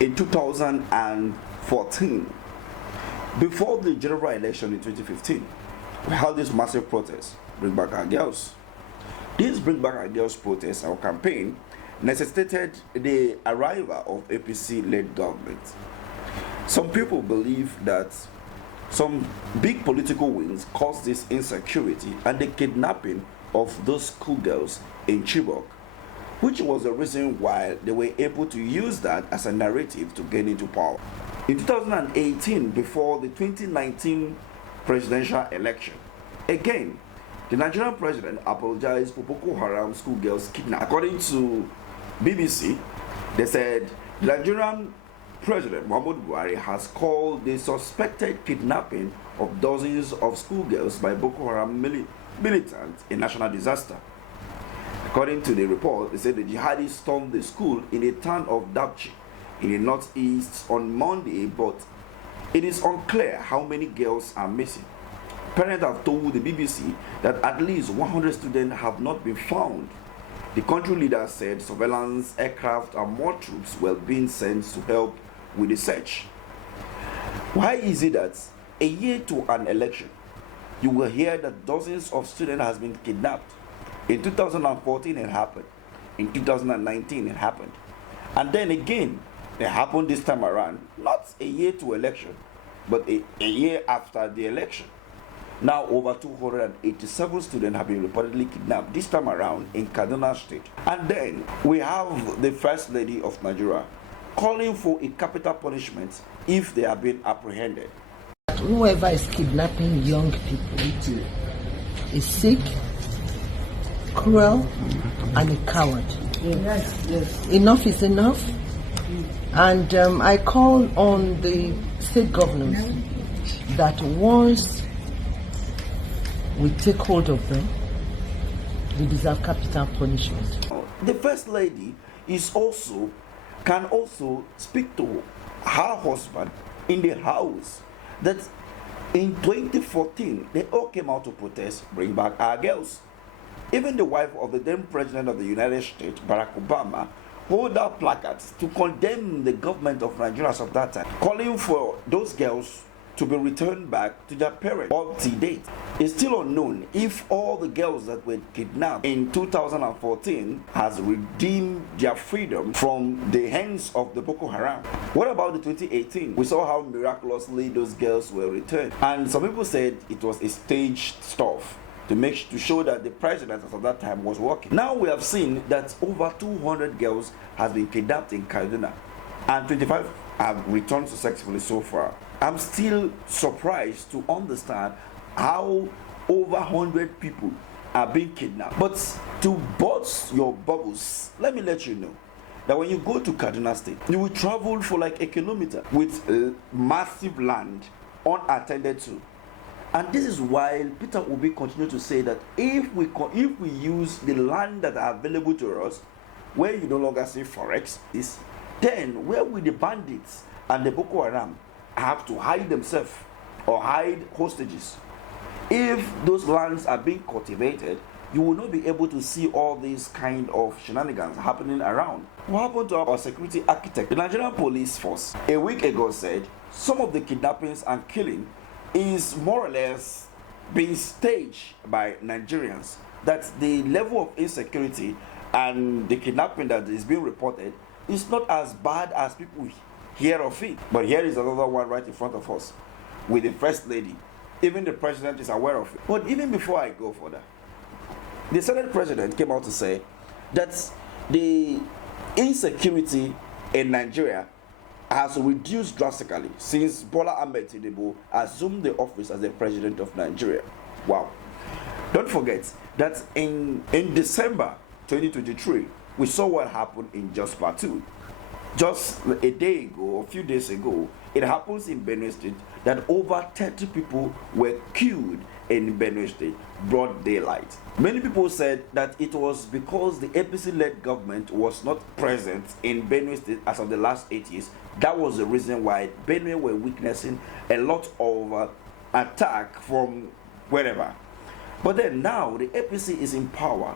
in 2014, before the general election in 2015, we held this massive protest, Bring Back Our Girls. This Bring Back Our Girls protest, our campaign, necessitated the arrival of APC-led government. Some people believe that some big political wins caused this insecurity and the kidnapping of those schoolgirls in Chibok, which was the reason why they were able to use that as a narrative to gain into power. In 2018, before the 2019 presidential election, again, the Nigerian president apologized for Boko Haram schoolgirls kidnapped. According to BBC, they said the Nigerian President Muhammadu Buhari has called the suspected kidnapping of dozens of schoolgirls by Boko Haram militants a national disaster. According to the report, they said the jihadis stormed the school in a town of Dabchi in the northeast on Monday, but it is unclear how many girls are missing. Parents have told the BBC that at least 100 students have not been found. The country leader said surveillance aircraft and more troops were being sent to help with the search. Why is it that a year to an election, you will hear that dozens of students has been kidnapped? In 2014 it happened. In 2019 it happened. And then again, it happened this time around, not a year to election, but a year after the election. Now over 287 students have been reportedly kidnapped, this time around in Kaduna State. And then we have the First Lady of Nigeria calling for a capital punishment if they have been apprehended. Whoever is kidnapping young people is sick, cruel, and a coward. Yes. Enough is enough. And I call on the state governors that once we take hold of them, they deserve capital punishment. The First Lady can also speak to her husband in the house that in 2014 they all came out to protest, Bring Back Our Girls. Even the wife of the then president of the United States, Barack Obama, hold out placards to condemn the government of Nigeria of that time, calling for those girls to be returned back to their parents. Up to date, it's still unknown if all the girls that were kidnapped in 2014 has redeemed their freedom from the hands of the Boko Haram. What about the 2018? We saw how miraculously those girls were returned, and some people said it was a staged stuff to show that the president of that time was working. Now we have seen that over 200 girls has been kidnapped in Kaduna, and 25 have returned successfully so far. I'm still surprised to understand how over 100 people are being kidnapped. But to burst your bubbles, let me let you know that when you go to Kaduna State, you will travel for like a kilometer with massive land unattended to. And this is why Peter Obi continued to say that if we use the land that are available to us, where you no longer see forex, then where will the bandits and the Boko Haram have to hide themselves or hide hostages? If those lands are being cultivated, you will not be able to see all these kind of shenanigans happening around. What happened to our security architect? The Nigerian police force a week ago said some of the kidnappings and killing is more or less being staged by Nigerians, that the level of insecurity and the kidnapping that is being reported is not as bad as people hear of it. But here is another one right in front of us with the First Lady. Even the president is aware of it. But even before I go further, the Senate president came out to say that the insecurity in Nigeria has reduced drastically since Bola Ahmed Tinubu assumed the office as the president of Nigeria. Wow. Don't forget that in December 2023, we saw what happened in Jos Plateau. Just a day ago, a few days ago, it happens in Benue State that over 30 people were killed in Benue State, broad daylight. Many people said that it was because the APC-led government was not present in Benue State as of the last 8 years. That was the reason why Benue were witnessing a lot of attack from wherever. But then now the APC is in power.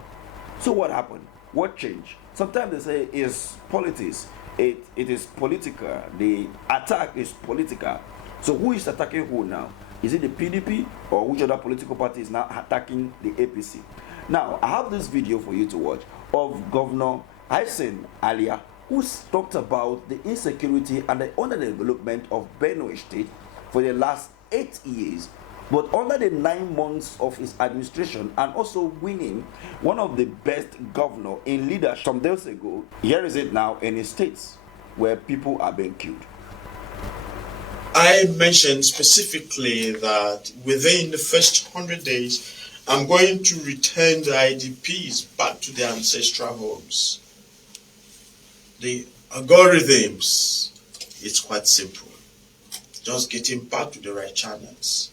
So what happened? What changed? Sometimes they say it's politics. it is political. The attack is political. So who is attacking who now? Is it the PDP or which other political party is now attacking the APC? Now, I have this video for you to watch of Governor Alia, who talked about the insecurity and the underdevelopment of Banue State for the last 8 years. But under the 9 months of his administration and also winning one of the best governor in leadership some days ago, here is it now in his states where people are being killed. I mentioned specifically that within the first 100 days, I'm going to return the IDPs back to their ancestral homes. The algorithms, it's quite simple. Just getting back to the right channels.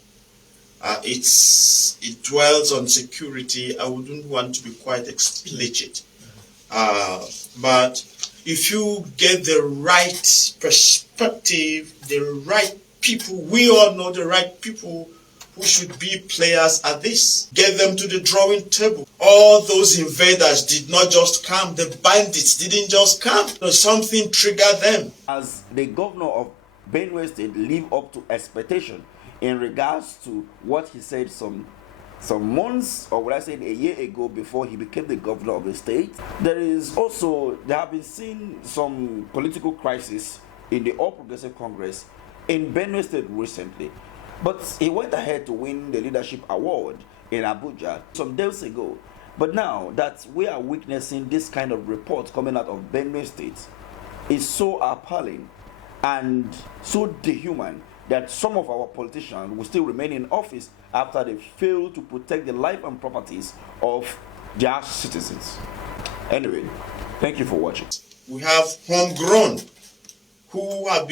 It dwells on security. I wouldn't want to be quite explicit. But if you get the right perspective, the right people, we all know the right people who should be players at this. Get them to the drawing table. All those invaders did not just come. The bandits didn't just come. Something triggered them. As the governor of Benue State live up to expectation in regards to what he said some months, or what I said a year ago before he became the governor of the state. There have been seen some political crisis in the All Progressive Congress in Benue State recently. But he went ahead to win the leadership award in Abuja some days ago. But now that we are witnessing this kind of report coming out of Benue State is so appalling and so dehuman that some of our politicians will still remain in office after they fail to protect the life and properties of their citizens. Anyway, thank you for watching. We have homegrown who are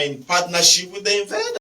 in partnership with the invaders.